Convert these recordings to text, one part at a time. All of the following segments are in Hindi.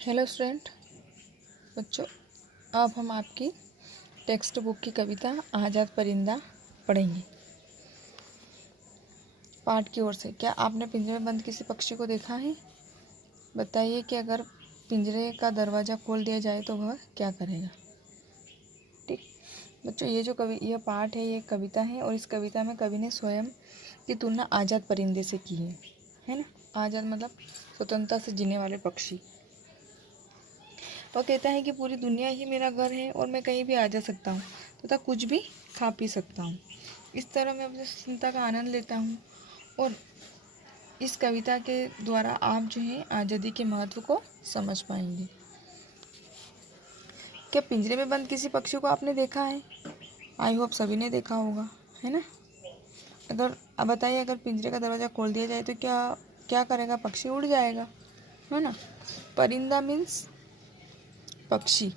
हेलो स्टूडेंट बच्चों, अब हम आपकी टेक्स्ट बुक की कविता आज़ाद परिंदा पढ़ेंगे। पाठ की ओर से। क्या आपने पिंजरे में बंद किसी पक्षी को देखा है? बताइए कि अगर पिंजरे का दरवाज़ा खोल दिया जाए तो वह क्या करेगा। ठीक बच्चों, यह पाठ है, ये कविता है और इस कविता में कवि ने स्वयं की तुलना आज़ाद परिंदे से की है ना। आज़ाद मतलब स्वतंत्रता से जीने वाले पक्षी। वह कहता है कि पूरी दुनिया ही मेरा घर है और मैं कहीं भी आ जा सकता हूँ तथा कुछ भी खा पी सकता हूँ। इस तरह मैं अपनी स्वतंत्रता का आनंद लेता हूँ और इस कविता के द्वारा आप जो है आज़ादी के महत्व को समझ पाएंगे। क्या पिंजरे में बंद किसी पक्षी को आपने देखा है? आई होप सभी ने देखा होगा, है ना। अगर अब बताइए, अगर पिंजरे का दरवाज़ा खोल दिया जाए तो क्या क्या करेगा? पक्षी उड़ जाएगा, है ना। परिंदा मीन्स पक्षी,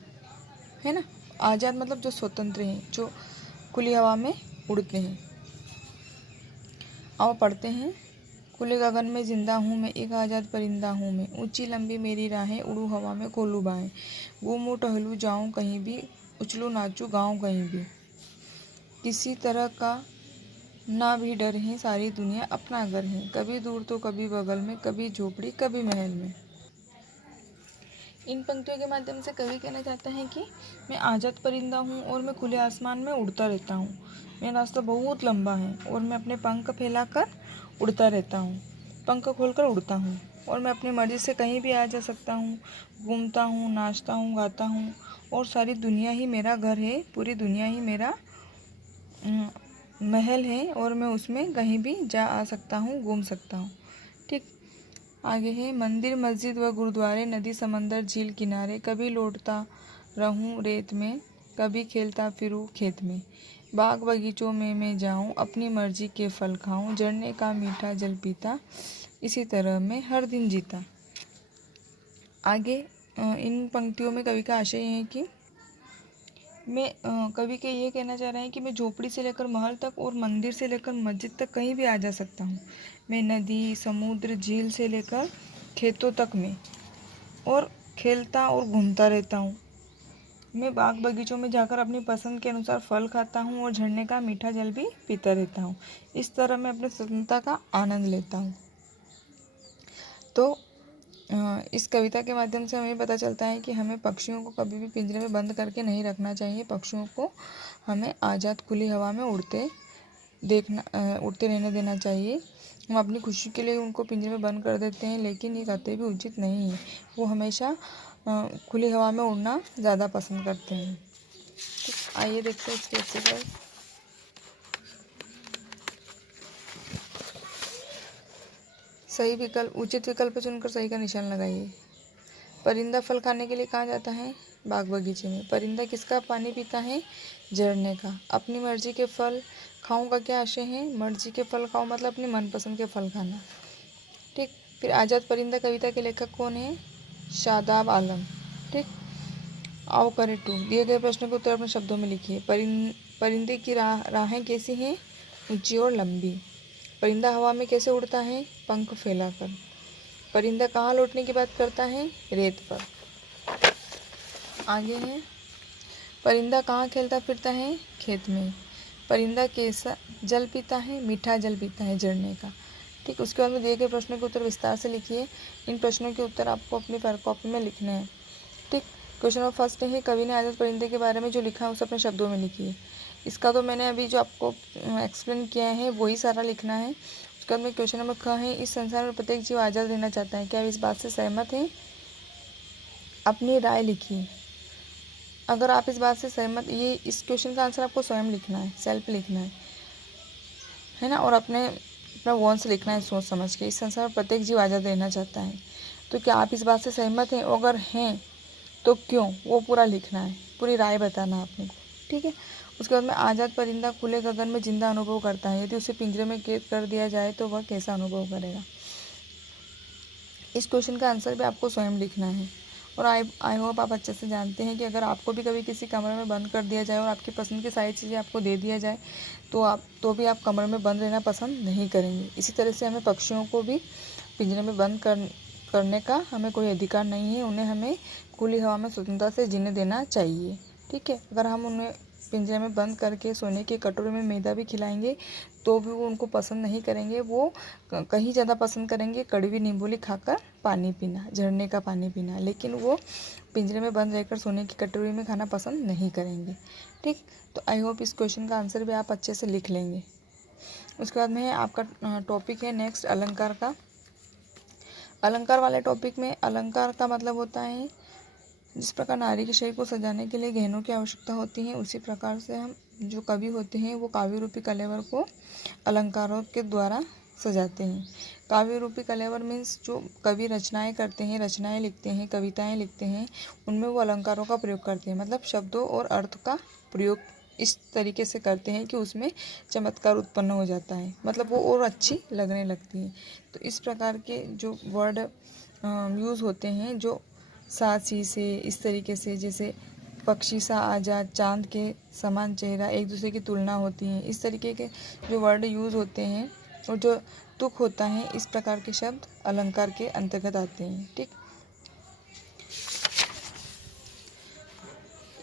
है ना। आज़ाद मतलब जो स्वतंत्र हैं, जो खुली हवा में उड़ते हैं। आओ पढ़ते हैं। खुले गगन में जिंदा हूँ मैं, एक आज़ाद परिंदा हूँ मैं, ऊंची लंबी मेरी राहें, उड़ूँ हवा में खोलूँ बाहें, घूमूँ टहलूँ जाऊँ कहीं भी, उछलूँ नाचूँ गाऊँ कहीं भी, किसी तरह का ना भी डर है, सारी दुनिया अपना घर है, कभी दूर तो कभी बगल में, कभी झोपड़ी कभी महल में। इन पंक्तियों के माध्यम से कवि कहना चाहता है कि मैं आज़ाद परिंदा हूँ और मैं खुले आसमान में उड़ता रहता हूँ। मेरा रास्ता बहुत लंबा है और मैं अपने पंख फैलाकर उड़ता रहता हूँ, पंख खोलकर उड़ता हूँ और मैं अपनी मर्जी से कहीं भी आ जा सकता हूँ, घूमता हूँ, नाचता हूँ, गाता हूँ और सारी दुनिया ही मेरा घर है, पूरी दुनिया ही मेरा महल है और मैं उसमें कहीं भी जा आ सकता हूँ, घूम सकता हूँ। ठीक, आगे है। मंदिर मस्जिद व गुरुद्वारे, नदी समंदर झील किनारे, कभी लौटता रहूं रेत में, कभी खेलता फिरूं खेत में, बाग बगीचों में मैं जाऊं, अपनी मर्जी के फल खाऊं, झरने का मीठा जल पीता, इसी तरह मैं हर दिन जीता। आगे इन पंक्तियों में कवि का आशय है कि कवि के ये कहना चाह रहा है कि मैं झोपड़ी से लेकर महल तक और मंदिर से लेकर मस्जिद तक कहीं भी आ जा सकता हूँ। मैं नदी समुद्र झील से लेकर खेतों तक में और खेलता और घूमता रहता हूँ। मैं बाग बगीचों में जाकर अपनी पसंद के अनुसार फल खाता हूँ और झरने का मीठा जल भी पीता रहता हूँ। इस तरह मैं अपनी स्वतंत्रता का आनंद लेता हूँ। तो इस कविता के माध्यम से हमें पता चलता है कि हमें पक्षियों को कभी भी पिंजरे में बंद करके नहीं रखना चाहिए। पक्षियों को हमें आज़ाद खुली हवा में उड़ते रहने देना चाहिए। हम अपनी खुशी के लिए उनको पिंजरे में बंद कर देते हैं, लेकिन ये कतई भी उचित नहीं है। वो हमेशा खुली हवा में उड़ना ज़्यादा पसंद करते हैं। तो आइए देखते हैं इसकी एक्सरसाइज। सही विकल्प, उचित विकल्प चुनकर सही का निशान लगाइए। परिंदा फल खाने के लिए कहाँ जाता है? बाग बगीचे में। परिंदा किसका पानी पीता है? झरने का। अपनी मर्जी के फल खाऊं का क्या आशय है? मर्जी के फल खाऊं मतलब अपनी मनपसंद के फल खाना। ठीक, फिर आज़ाद परिंदा कविता के लेखक कौन है? शादाब आलम। ठीक, आओ करें 2। दिए गए प्रश्न के उत्तर अपने शब्दों में लिखिए। परिंदे की राहें कैसी हैं? ऊंची और लंबी। परिंदा हवा में कैसे उड़ता है? पंख फैलाकर। परिंदा कहाँ लौटने की बात करता है? रेत पर। आगे है। परिंदा कहाँ खेलता फिरता है? खेत में। परिंदा कैसा जल पीता है? मीठा जल पीता है झरने का। ठीक, उसके बाद में दिए गए प्रश्नों के उत्तर विस्तार से लिखिए। इन प्रश्नों के उत्तर आपको अपनी कॉपी में लिखने हैं। ठीक, क्वेश्चन नंबर फर्स्ट है, कवि ने आज़ाद परिंदे के बारे में जो लिखा है उसे अपने शब्दों में लिखिए। इसका तो मैंने अभी जो आपको एक्सप्लेन किया है वही सारा लिखना है। उसके बाद में क्वेश्चन नंबर ख है, इस संसार में प्रत्येक जीव आज़ाद रहना चाहता है, क्या आप इस बात से सहमत हैं? अपनी राय लिखिए। अगर आप इस बात से सहमत, ये इस क्वेश्चन का आंसर आपको स्वयं लिखना है, सेल्फ लिखना है ना, और अपना वॉन्स लिखना है सोच समझ के। इस संसार में प्रत्येक जीव आज़ाद रहना चाहता है, तो क्या आप इस बात से सहमत हैं? अगर हैं तो क्यों, वो पूरा लिखना है, पूरी राय बताना है अपने को। ठीक है, उसके बाद में आज़ाद परिंदा खुले गगन में जिंदा अनुभव करता है, यदि उसे पिंजरे में कैद कर दिया जाए तो वह कैसा अनुभव करेगा? इस क्वेश्चन का आंसर भी आपको स्वयं लिखना है। और आई होप आप अच्छे से जानते हैं कि अगर आपको भी कभी किसी कमरे में बंद कर दिया जाए और आपकी पसंद की सारी चीज़ें आपको दे दिया जाए तो भी आप कमरे में बंद रहना पसंद नहीं करेंगे। इसी तरह से हमें पक्षियों को भी पिंजरे में बंद करने का हमें कोई अधिकार नहीं है। उन्हें हमें खुली हवा में स्वतंत्रता से जीने देना चाहिए। ठीक है, अगर हम उन्हें पिंजरे में बंद करके सोने की कटोरी में मैदा भी खिलाएंगे तो भी वो उनको पसंद नहीं करेंगे। वो कहीं ज़्यादा पसंद करेंगे कड़वी नींबूली खाकर पानी पीना, झरने का पानी पीना, लेकिन वो पिंजरे में बंद रहकर सोने की कटोरी में खाना पसंद नहीं करेंगे। ठीक, तो आई होप इस क्वेश्चन का आंसर भी आप अच्छे से लिख लेंगे। उसके बाद में आपका टॉपिक है नेक्स्ट अलंकार का। अलंकार वाले टॉपिक में अलंकार का मतलब होता है जिस प्रकार नारी के शरीर को सजाने के लिए गहनों की आवश्यकता होती है, उसी प्रकार से हम जो कवि होते हैं वो काव्य रूपी कलेवर को अलंकारों के द्वारा सजाते हैं। काव्य रूपी कलेवर मीन्स जो कवि रचनाएं करते हैं, रचनाएं लिखते हैं, कविताएं लिखते हैं, उनमें वो अलंकारों का प्रयोग करते हैं। मतलब शब्दों और अर्थ का प्रयोग इस तरीके से करते हैं कि उसमें चमत्कार उत्पन्न हो जाता है, मतलब वो और अच्छी लगने लगती है। तो इस प्रकार के जो वर्ड यूज़ होते हैं, जो सासी से इस तरीके से, जैसे पक्षी सा आजाद, चांद के समान चेहरा, एक दूसरे की तुलना होती है, इस तरीके के जो वर्ड यूज़ होते हैं और जो तुक होता है, इस प्रकार के शब्द अलंकार के अंतर्गत आते हैं। ठीक,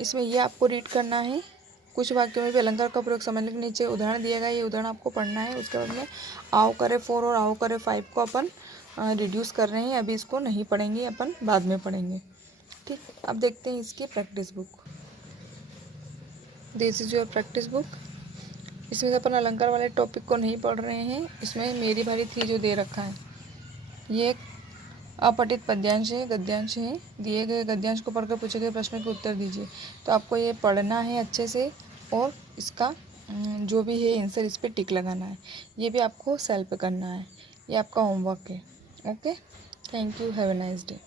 इसमें ये आपको रीड करना है। कुछ वाक्यों में भी अलंकार का प्रयोग समझने के नीचे उदाहरण दिया गया, ये उदाहरण आपको पढ़ना है। उसके बाद में आओ करे 4 और आओ करे 5 को अपन रिड्यूस कर रहे हैं, अभी इसको नहीं पढ़ेंगे, अपन बाद में पढ़ेंगे। ठीक, अब देखते हैं इसकी practice book. This is your practice book. इसमें से अपन अलंकार वाले टॉपिक को नहीं पढ़ रहे हैं। इसमें मेरी भारी थी जो दे रखा है, ये एक अपठित पद्यांश है, गद्यांश है। दिए गए गद्यांश को पढ़कर पूछे गए प्रश्न के उत्तर दीजिए। तो आपको ये पढ़ना है अच्छे से और इसका जो भी है आंसर इस पर टिक लगाना है। ये भी आपको सेल्फ करना है, ये आपका होमवर्क है। Okay, thank you, have a nice day.